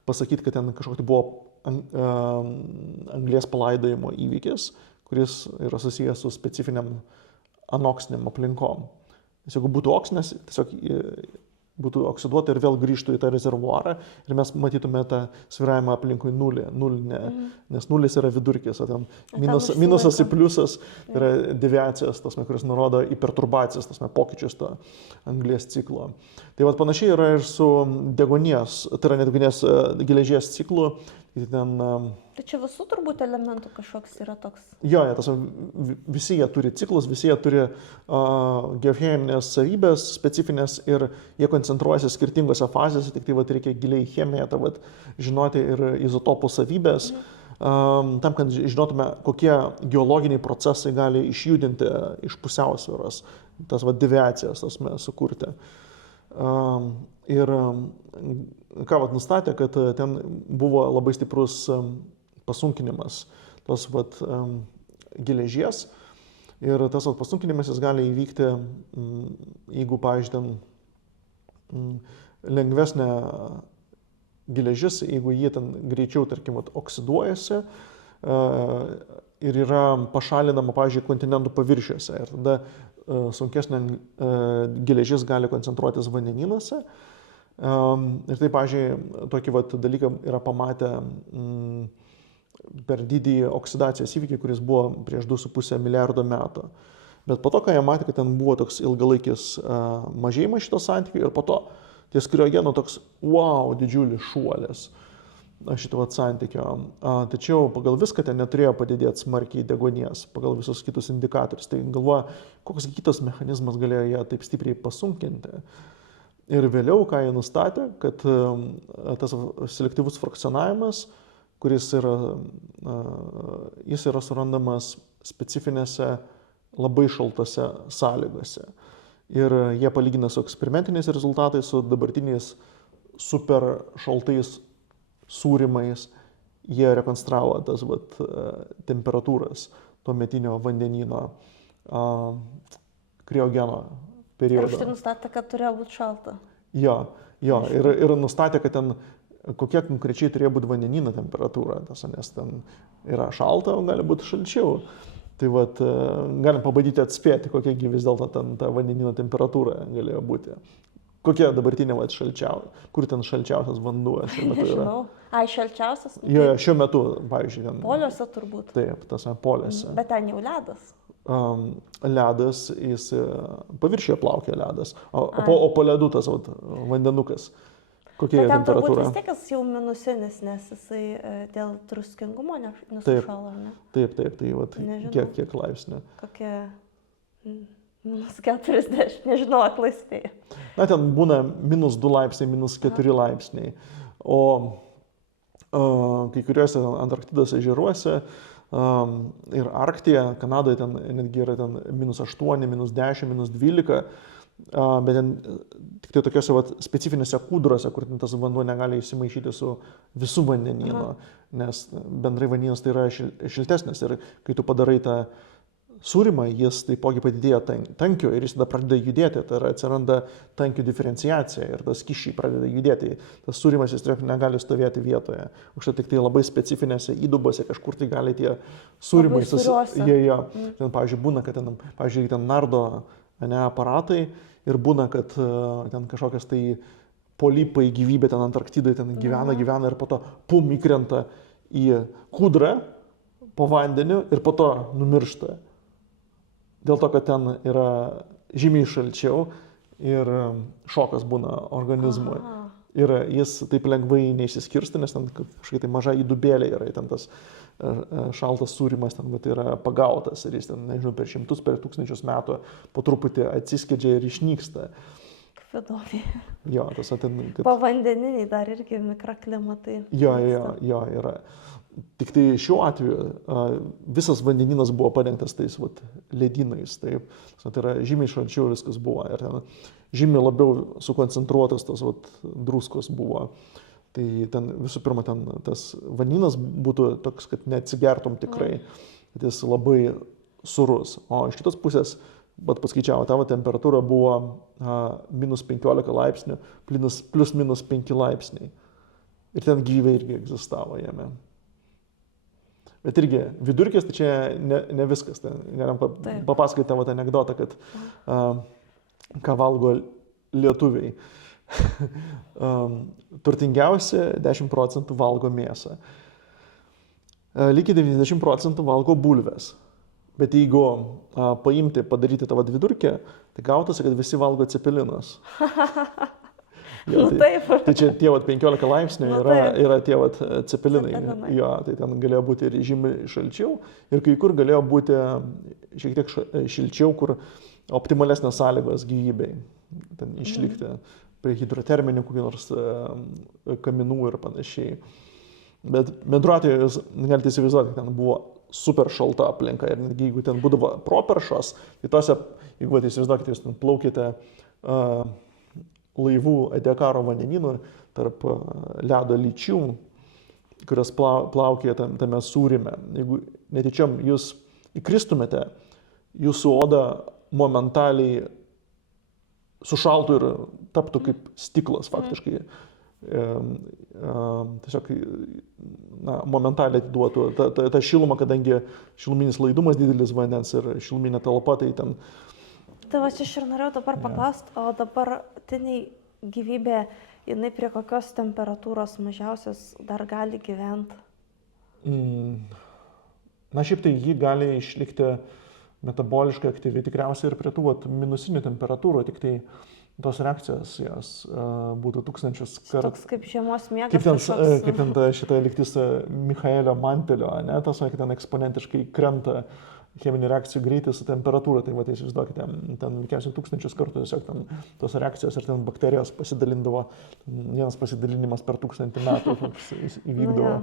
pasakyti, kad ten kažkokia buvo anglies palaidojimo įvykis, kuris yra susijęs su specifiniam anoksiniam aplinkom. Nes jeigu būtų oksinės, tiesiog būtų oksiduota ir vėl grįžtų į tą rezervuarą ir mes matytume tą svyravimą aplinkui nulinę, nes nulis yra vidurkis, o ten minusas ir pliusas yra deviacijos, kuris nurodo į perturbacijas, pokyčius to anglies ciklo. Tai panašiai yra ir su deguonies, tai yra nedeguonies geležies ciklu. Tai čia visų turbūt elementų kažkoks yra toks. Jo, visi jie turi ciklus, visi jie turi geocheminės savybės specifinės ir jie koncentruojasi skirtingose fazėse, tik tai reikia giliai chemiją, žinoti ir izotopų savybės, tam, kad žinotume, kokie geologiniai procesai gali išjudinti iš pusiausvyros, tas deviacijas sukurti. Ir ką nustatė, kad ten buvo labai stiprus pasunkinimas tos geležies ir tas pasunkinimas jis gali įvykti, jeigu, pavyzdžiui, lengvesnė geležis, jeigu jie ten greičiau, tarkim, oksiduojasi ir yra pašalinama, pavyzdžiui, kontinentų paviršiuose ir tada sunkesnė geležis gali koncentruotis vandenynuose. Ir tai, pavyzdžiui, tokį dalyką yra pamatę per didįjį oksidacijos įvykį, kuris buvo prieš 2,5 milijardo metų. Bet po to, kai jie matė, kad ten buvo toks ilgalaikis mažėjimas šito santykių ir po to ties kriogeno toks, wow, didžiulis šuolis šito santykio. Tačiau pagal viską ten neturėjo padidėti smarkiai deguonies, pagal visus kitus indikatorius. Tai galvoja, koks kitas mechanizmas galėjo ją taip stipriai pasunkinti. Ir vėliau, ką jie nustatė, kad tas selektyvus frakcionavimas, kuris jis yra surandamas specifinėse labai šaltose sąlygose. Ir jie palygina su eksperimentiniais rezultatais, su dabartiniais super šaltais sūrymais, jie rekonstravo tas temperatūras tuometinio vandenyno kriogeno periodo. Ir štai nustatė, kad turėjo būti šalta. Jo, ir nustatė, kad ten kokia konkrečiai turėjo būti vandenyno temperatūra, nes ten yra šalta, o gali būti šalčiau. Tai galim pabandyti atspėti, kokiagi vis dėlto ten ta vandenyno temperatūra galėjo būti. Kokia dabartinė šalčiausia, kur ten šalčiausias vanduo šiuo metu yra? Nežinau. Ai, šalčiausias? Jo, šiuo metu, pavyzdžiui, ten. Poliuose turbūt. Taip, tas poliuose. Bet ten jau ledas. Ledas, jis paviršiuje plaukia ledas, o po ledu tas vandenukas. Kokia jo temperatūra? Bet ten turbūt vis tiek jis jau minusinis, nes jisai dėl druskingumo nesušalo, ne? Taip, tai kiek laipsnių? Kokie -40, nežinau, aklai spėju. Na, ten būna -2 laipsniai, -4 laipsniai. O kai kuriuose Antarktidos ežeruose ir Arktija, Kanadoje ten netgi yra ten -8, -10, -12, bet ten tik tai tokiuose specifinėse kūdrose, kur tas vanduo negali įsimaišyti su visų vandenynu, nes bendrai vandenynas tai yra šiltesnis ir kai tu padarai tą sūrymą, jis taipogi padidėja tankiu ir jis tada pradeda judėti, tai yra atsiranda tankių diferenciacija ir tas skysčiai pradeda judėti, tas sūrymas jis tiesiog negali stovėti vietoje. Užtai tik tai labai specifinėse įdubose kažkur tai gali tie sūrymai ten, pavyzdžiui, būna, kad ten nardo aparatai ir būna, kad ten kažkokias tai polipai gyvybė ten Antarktidoje ten gyvena ir po to pum įkrenta į kūdrą po vandeniu ir po to numiršta. Dėl to, kad ten yra žymiai šalčiau ir šokas būna organizmui. Ir jis taip lengvai neišsiskirsta, nes ten kažkaip tai maža įdubėlė yra, ten tas šaltas sūrymas ten yra pagautas ir jis ten, nežinau, per šimtus, per tūkstančius metų po truputį atsiskiedžia ir išnyksta. Kaip įdomi. Jo, tas ten... Povandeniniai dar irgi mikroklimatai. Jo, yra. Tik tai šiuo atveju visas vandenynas buvo padengtas tais ledynais, taip. Tai yra žymiai šalčiau viskas buvo ir ten žymiai labiau sukoncentruotas tos druskos buvo. Tai ten visų pirma, ten tas vandenynas būtų toks, kad neatsigertum tikrai, kad jis labai surus. O iš kitos pusės, paskaičiavo, tavo temperatūra buvo -15 laipsnių, plus minus 5 laipsniai. Ir ten gyvybė irgi egzistavo jame. Bet irgi vidurkis, tai čia ne viskas. Tai galim papasakoti tavo anekdotą, kad ką valgo lietuviai. Turtingiausi 10% valgo mėsą. Lygiai 90% valgo bulves. Bet jeigu padaryti tą vidurkį, tai gautasi, kad visi valgo cepelinus. Jo, tai čia tie 15 laipsnių yra tie cepelinai. Jo, tai ten galėjo būti ir žymiai šalčiau ir kai kur galėjo būti šiek tiek šilčiau, kur optimalesnės sąlygos gyvybei ten išlikti prie hidroterminių kokių nors kaminų ir panašiai. Bet bendru atveju jūs galite įsivaizduoti, kad ten buvo super šalta aplinka ir netgi jeigu ten būdavo properšos, tai tose, jeigu įsivaizduokite, jūs ten plaukite laivų Edekaro vandenynų tarp ledo lyčių, kurios plaukė tame sūryme. Jeigu netyčiom jūs įkristumėte, jūsų oda momentaliai sušaltų ir taptų kaip stiklas faktiškai. Tiesiog momentaliai atiduotų tą šilumą, kadangi šiluminis laidumas didelis vandens ir šiluminė talpa, tai ten... Tai va, aš ir norėjau dabar paklausti, o dabartiniai gyvybė, jinai prie kokios temperatūros mažiausios dar gali gyventi? Na šiaip tai jį gali išlikti metaboliškai aktyviai tikriausiai ir prie tų minusinių temperatūrų, tik tai tos reakcijos jos būtų tūkstančius kartų. Toks kaip žiemos miegas. Kaip ten šitą lygtis Michaelio Mantelio, ne, tas, kad ten eksponentiškai krenta cheminių reakcijų greitis su temperatūra, tai va, tai įsivaizduokite, ten veikiausiai tūkstančius kartų tiesiog ten tos reakcijos ir ten bakterijos pasidalindavo, vienas pasidalinimas per 1000 metų įvykdavo.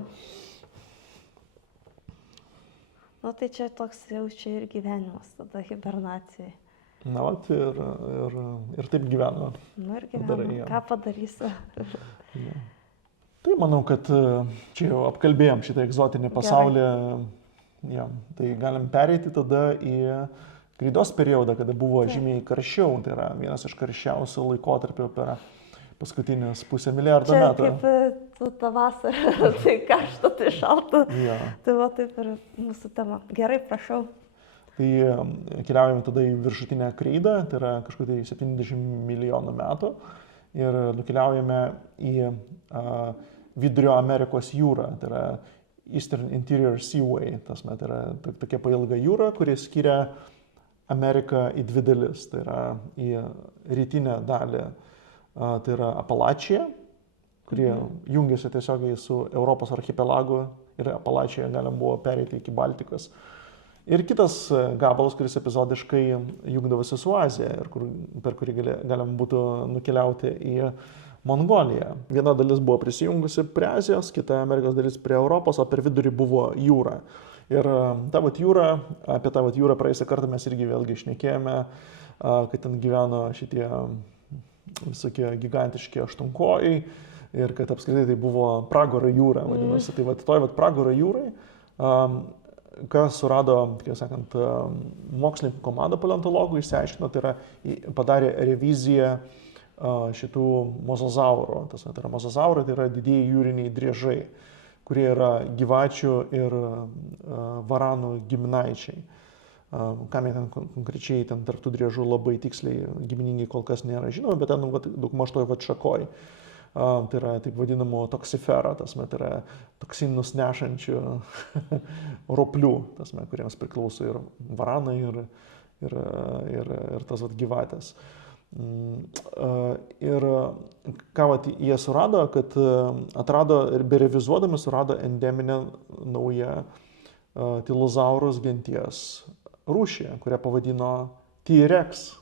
Nu tai čia toks jau čia ir gyvenimas, tada hibernacijai. Na, vat, ir taip gyveno. Nu ir gyveno, ką padarysi. Ja. Tai manau, kad čia jau apkalbėjom šitą egzotinį pasaulį. Ja, tai galim pereiti tada į kreidos periodą, kada buvo žymiai karščiau. Tai yra vienas iš karščiausių laikotarpių per paskutinius 500 milijardų metų. Čia kaip tą vasarą, tai karšta, tai šalta. Ja. Tai va taip ir mūsų tema. Gerai, prašau. Tai keliaujame tada į viršutinę kreidą, tai yra kažkur tai 70 milijonų metų. Ir nukeliaujame į Vidurio Amerikos jūrą, tai yra Eastern Interior Seaway. Tai yra tokia pailga jūra, kuri skiria Ameriką į dvi dalis. Tai yra į rytinę dalį. Tai yra Apalačija, kurie jungiasi tiesiogiai su Europos archipelagu ir Apalačijoje galim buvo pereiti iki Baltikos. Ir kitas gabalas, kuris epizodiškai jungdavosi su Azija ir per kurį galim būtų nukeliauti į Mongoliją. Viena dalis buvo prisijungusi prie Azijos, kita Amerikos dalis prie Europos, o per vidurį buvo jūra. Ir apie tą jūrą praėjusią kartą mes irgi vėlgi šnekėjome, kad ten gyveno šitie visokie gigantiški aštunkojai ir kad apskritai tai buvo pragaro jūra, vadinasi. Tai toj pragaro jūrai, kas surado, kaip sakant, mokslininkų komanda paleontologų išsiaiškino, tai yra padarė reviziją šitų mozozaurų. Tai yra mozozaurai, tai yra didieji jūriniai driežai, kurie yra gyvačių ir varanų giminaičiai. Kam jie ten konkrečiai tarp tų driežų labai tiksliai giminingai kol kas nėra žinoma, bet ten daugmaž toj šakoj. Tai yra taip vadinamo toksifera, tai yra toksinus nešančių roplių, kuriems priklauso ir varanai, ir tas gyvatės. Ir ką jie surado, kad atrado ir berevizuodami surado endeminę naują tilozaurus genties rūšį, kurią pavadino T-Rex.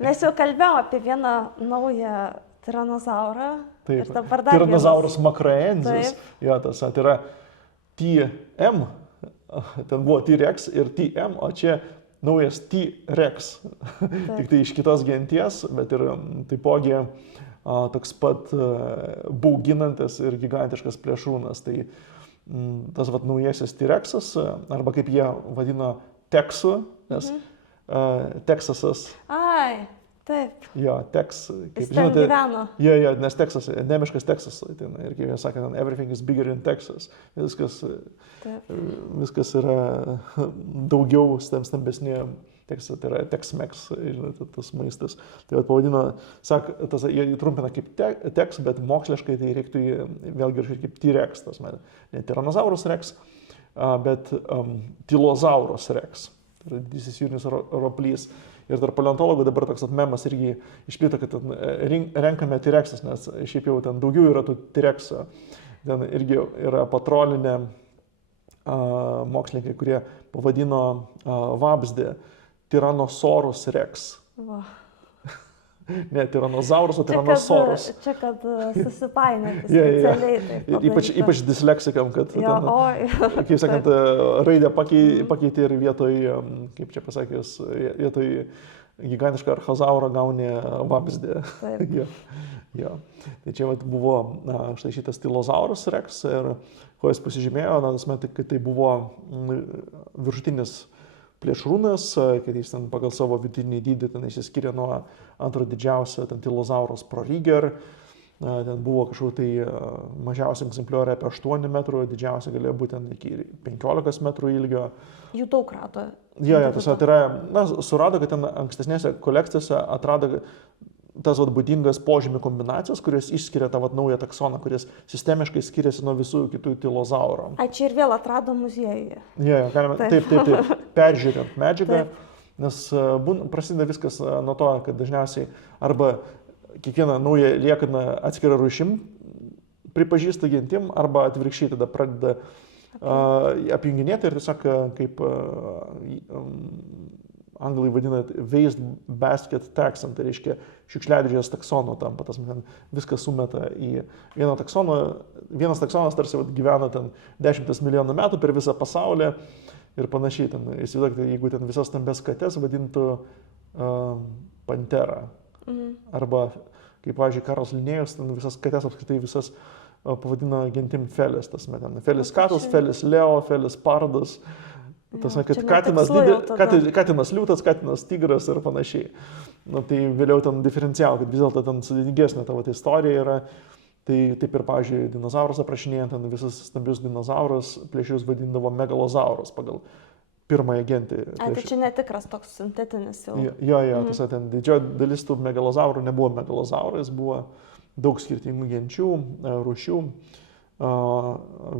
Mes jau kalbėjome apie vieną naują tiranozaurą. Taip, tiranozaurus makraensis. Ja, tai yra TM, ten buvo T-Rex ir TM, o čia naujas T-Rex. Tik tai iš kitos genties, bet ir taipogi toks pat bauginantis ir gigantiškas plėšrūnas. Tai tas naujasis T-Rexas, arba kaip jie vadino Teksu, nes Teksasas. Ai, taip. Jo, Teks. Jis ten gyveno. Jo, nes Teksas, endemiškas Teksas. Ir kaip jie sakė, everything is bigger in Texas. Viskas yra daugiau stambesnė. Teksas, tai yra Tex-Mex, tas maistas. Tai pavadino, jie trumpina kaip Tex, bet moksliškai tai reiktų vėlgi rašyti kaip T-Rex, ne Tyrannosaurus Rex, bet Tilozaurus Rex. Tai yra didysis jūrinis roplys. Ir tarp paleontologų dabar toks memas irgi išplito, kad renkame T-Rexas, nes šiaip jau ten daugiau yra tų T-Rexų. Ten irgi yra patrolinė mokslininkai, kurie pavadino vabzdį Tyrannosaurus Rex. Ne Tyrannosaurus, o Tyrannosaurus. Čia kad susipainėti specialiai. Ypač disleksikam, kad, kaip sakant, raidę pakeitė ir vietoj, kaip čia pasakęs, vietoj gigantišką archozaurą gauni vabzdį. Ja. Tai čia buvo štai šitas Tilozaurus Rex ir ko jis pasižymėjo, kad tai buvo viršutinis plėšrūnas, kad jis ten pagal savo vidutinį dydį ten išsiskiria nuo antro didžiausio Tilozaurus proriger. Ten buvo kažkokiu tai mažiausiam egzemplioriui apie 8 metrų, didžiausia galėjo būti iki 15 metrų ilgio. Jų daug rado. Tai yra, surado, kad ten ankstesnėse kolekcijose atrado tas būdingas požymių kombinacijos, kurios išskiria tą naują taksoną, kuris sistemiškai skiriasi nuo visų kitų tilozaurų. Čia ir vėl atrado muziejuje. Galima, taip, peržiūrint medžiagą, nes prasideda viskas nuo to, kad dažniausiai arba kiekvieną naują liekaną atskirą rūšim pripažįsta gentim, arba atvirkščiai tada pradeda apjunginėti ir tiesiog kaip anglai vadina waste basket taxon, tai reiškia šiukšliadėžės taksono tampa, viskas sumeta į vieną taksoną, vienas taksonas tarsi gyvena ten 10 milijonų metų per visą pasaulį ir panašiai, įsivaizduokite, jeigu ten visas stambes kates vadintų pantera, arba kaip, pavyzdžiui, Karlas Linnėjus, visas kates apskritai visas pavadino gentim felis, felis katus, felis leo, felis pardas. Kad katinas liūtas, katinas tigras ir panašiai. Tai vėliau ten diferencijavo, kad vis dėlto ten sudėtingesnė tavo istorija yra. Tai taip ir, pavyzdžiui, dinozaurus aprašinėjant, ten visus stambius dinozaurus plėšius vadindavo megalozaurus pagal pirmąją gentį. Tai čia netikras toks sintetinis jau. Ten didžioji dalis tų megalozaurų nebuvo megalozaurų, jis buvo daug skirtingų genčių, rūšių.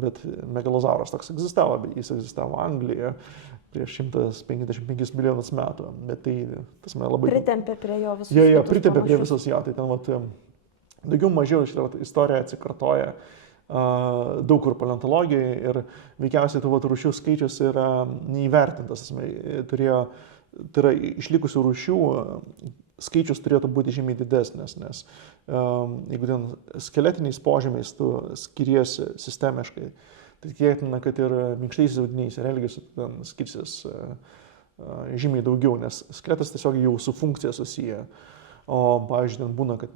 Bet megalozauras toks egzistavo, jis egzistavo Anglijoje prieš 155 milijonus metų, bet tai labai... Pritempė prie jo visus. Pritempė prie visus jo, tai ten daugiau mažiau šitą istoriją atsikartoja daug kur paleontologijoje ir veikiausiai tų rūšių skaičius yra neįvertintas, tai yra išlikusių rūšių skaičius turėtų būti žymiai didesnis, nes jeigu ten skeletiniais požymiais tu skiriesi sistemiškai, tai tikėtina, kad ir minkštaisiais audiniais ir elgesiu ten skirsis žymiai daugiau, nes skeletas tiesiog jau su funkcija susiję. O, pavyzdžiui, ten būna, kad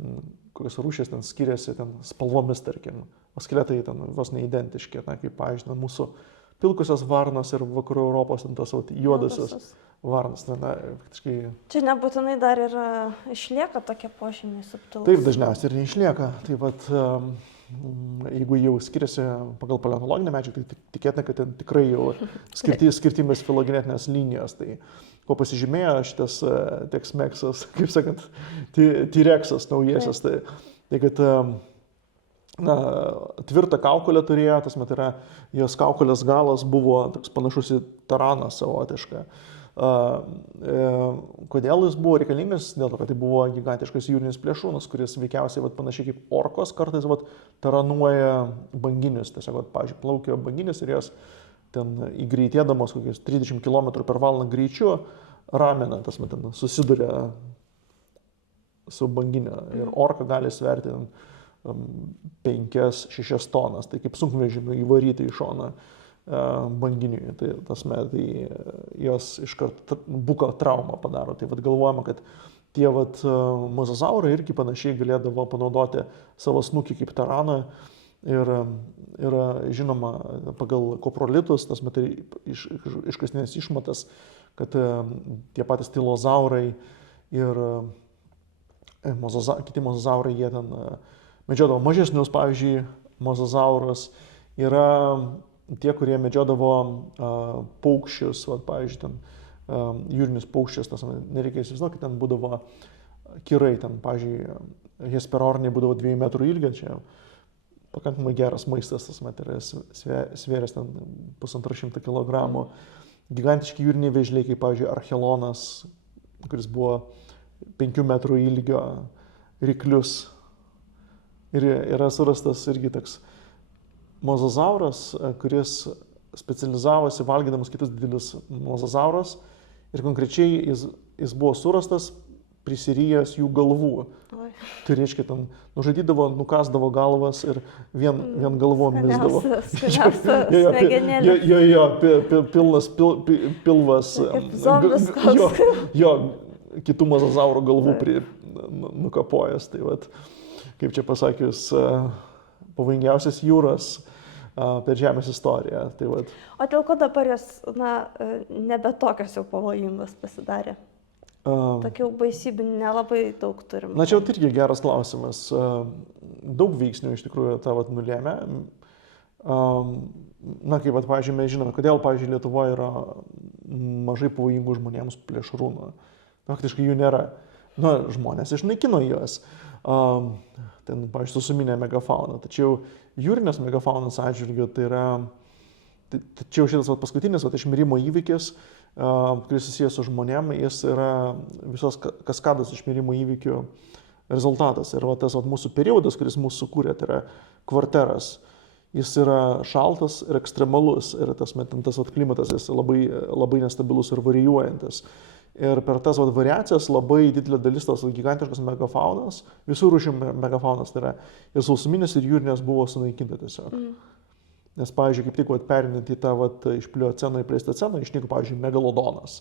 kokios rūšės ten skiriasi ten spalvomis, tarkim, o skeletai ten vos neidentiški, kaip, pavyzdžiui, mūsų pilkusios varnos ir vakarų Europos ten tas juodasios varnas. Faktiškai... Čia nebūtinai dar ir išlieka tokie požymiai subtilūs. Taip, dažniausiai ir neišlieka. Taip pat, jeigu jau skiriasi pagal paleontologinę medžiagą, tai tikėtina, kad ten tikrai jau skirtingos filogenetinės linijos. Tai kuo pasižymėjo šitas Tex-Mexas, kaip sakant, T-Rexas naujasis, tai kad tvirtą kaukolę turėjo, jos kaukolės galas buvo toks panašus į taraną savotišką. Kodėl jis buvo reikalingas? Dėl to, kad tai buvo gigantiškas jūrinis plėšrūnas, kuris veikiausiai panašiai kaip orkos kartais taranuoja banginius. Tiesiog, pavyzdžiui, plaukia banginis ir jos ten įgreitėdamos kokius 30 km per valandą greičiu ramina, susiduria su banginė. Ir orka gali sverti 5-6 tonas, tai kaip sunkvežimiu įvaryti į šoną banginiui, tai jos iškart buko traumą padaro. Tai galvojama, kad tie mozazaurai irgi panašiai galėdavo panaudoti savo snukį kaip taraną ir žinoma pagal koprolitus, iškastinės išmatas, kad tie patys tilozaurai ir kiti mozazaurai, jie ten medžiodavo mažesnius, pavyzdžiui, mozazaurus, yra tie, kurie medžiodavo paukščius, pavyzdžiui, ten jūrinius paukščius, nereikia įsivaizduoti, ten būdavo kirai, ten, pavyzdžiui, hesperorniai būdavo 2 metrų ilgio, čia pakankamai geras maistas, svėrės ten 150 kilogramų, gigantiški jūriniai vėžliai, kaip, pavyzdžiui, archelonas, kuris buvo 5 metrų ilgio, ryklius. Ir yra surastas irgi toks mozazauras, kuris specializavosi valgydamas kitus didelius mozazaurus ir konkrečiai jis buvo surastas prisirijęs jų galvų. Tai reiškia, ten nužudydavo, nukasdavo galvas ir vien galvom misdavo. Pilvas. Jo, kitų mozazauro galvų nukapojęs. Tai kaip čia pasakius, pavojingiausias jūras per Žemės istoriją. O dėl ko dabar jos nebe tokios jau pavojingos pasidarė? Tokių baisybių nelabai daug turim. Na, čia irgi geras klausimas. Daug veiksnių iš tikrųjų tą nulėmė. Na, kaip, pavyzdžiui, mes žinome, kodėl, pavyzdžiui, Lietuvoje yra mažai pavojingų žmonėms plėšrūnų. Faktiškai jų nėra. žmonės išnaikino juos. Ten, pavyzdžiui, susuminė megafauna. Tačiau jūrinės megafaunos atžvilgiu tai yra, tačiau šitas paskutinis išmirimo įvykis, kuris susijęs su žmonėm, jis yra visos kaskados išmirimo įvykių rezultatas. Ir tas mūsų periodas, kuris mūsų sukūrė, tai yra kvarteras. Jis yra šaltas ir ekstremalus ir tas klimatas jis labai, labai nestabilus ir varijuojantis. Ir per tas variacijas labai didelė dalis tos gigantiškos megafaunos, visų rūšių megafaunos, tai yra ir sausuminės, ir jūrinės buvo sunaikinta tiesiog. Nes, pavyzdžiui, kaip tik perinant į tą iš plioceno į pleistoceną, išnyko, pavyzdžiui, megalodonas.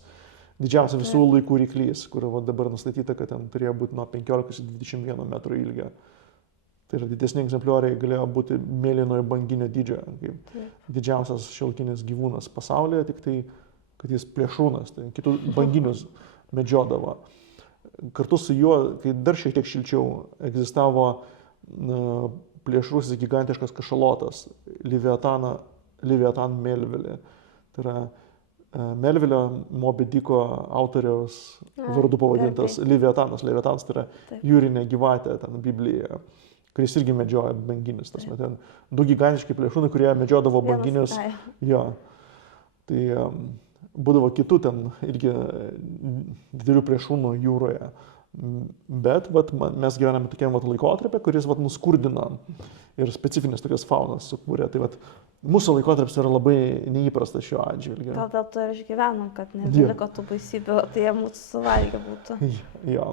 Didžiausia visų laikų ryklys, kur dabar nustatyta, kad ten turėjo būti nuo 15 iki 21 metrų ilgio. Tai yra didesni egzemplioriai galėjo būti mėlynojo banginio dydžio, kaip didžiausias šiuolaikinis gyvūnas pasaulyje, tik tai kad jis plėšrūnas, tai kitus banginius medžiodavo. Kartu su juo, kai dar šiek tiek šilčiau, egzistavo plėšrusis gigantiškas kašalotas, Leviatan Melvilė. Tai yra Melvilio Moby Dicko autoriaus vardu pavadintas Leviatanas. Leviatanas tai yra jūrinė gyvatė ten Biblijoje, kuris irgi medžioja banginius. Ten du gigantiški plėšrūnai, kurie medžiodavo banginius. Jo. Tai būdavo kitų ten irgi didelių plėšrūnų jūroje. Bet mes gyvename tokiam laikotarpį, kuris nuskurdino ir specifinės tokias faunas sukūrė. Tai mūsų laikotarpis yra labai neįprastas šiuo atžvilgiu. Gal dėl to ir išgyvenom, kad nebeliko tų baisybių, tai jie mūsų suvalgė būtų. Jo,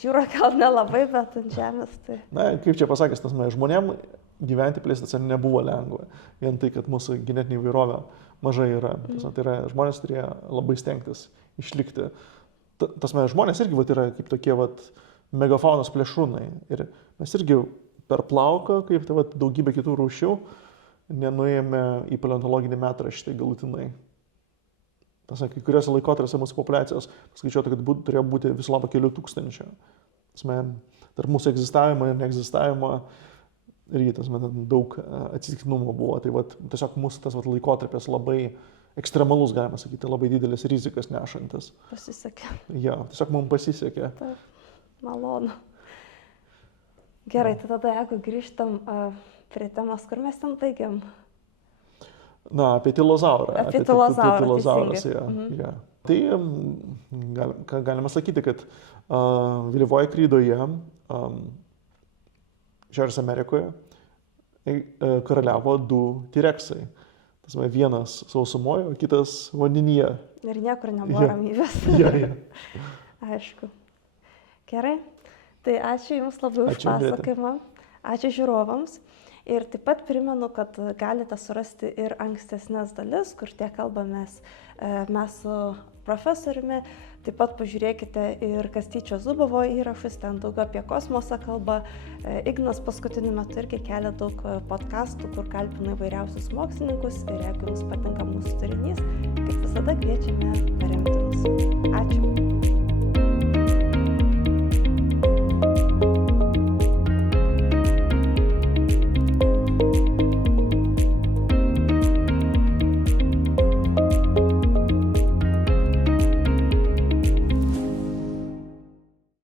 Jūra gal nelabai, bet ant žemės tai. Kaip čia pasakęs, žmonėm gyventi pleistocene nebuvo lengva. Vien tai, kad mūsų genetinė įvairovė mažai yra. Tai yra, žmonės turėjo labai stengtis išlikti. Žmonės irgi yra kaip tokie megafaunos plėšrūnai. Ir mes irgi per plauką, kaip daugybė kitų rūšių, nenuėjome į paleontologinį metraštį galutinai. Kai kuriuose laikotarpiuose mūsų populiacijos paskaičiuota, kad turėjo būti viso labo kelių tūkstančių. Tarp mūsų egzistavimo ir neegzistavimo irgi daug atsitiktinumų buvo. Tai tiesiog mūsų tas laikotarpis labai ekstremalus, galima sakyti, labai didelis rizikas nešantis. Pasisekė. Ja, tiesiog mums pasisekė. Taip, malonu. Gerai, tai tada jeigu grįžtam prie temos, kur mes ten baigiam? Apie tilozaurą. Apie tilozaurą, tilozauras, ja. Tai galima sakyti, kad vėlyvoje krydoje Šiaurės Amerikoje karaliavo du T-rexai. Vienas sausumoje, o kitas vandenyje. Ir niekur nebuvo ramybės. Ja. Aišku. Gerai. Tai ačiū Jums labai už pasakojimą. Ačiū žiūrovams. Ir taip pat primenu, kad galite surasti ir ankstesnės dalis, kur tiek kalbamės mes su profesoriumi. Taip pat pažiūrėkite ir Kastyčio Zubovo įrašus, ten daugiau apie kosmosą kalba. Ignas paskutiniu metu irgi kelia daug podcastų, kur kalbina įvairiausius mokslininkus. Ir jeigu Jums patinka mūsų turinys, kaip visada kviečiame paremti mus.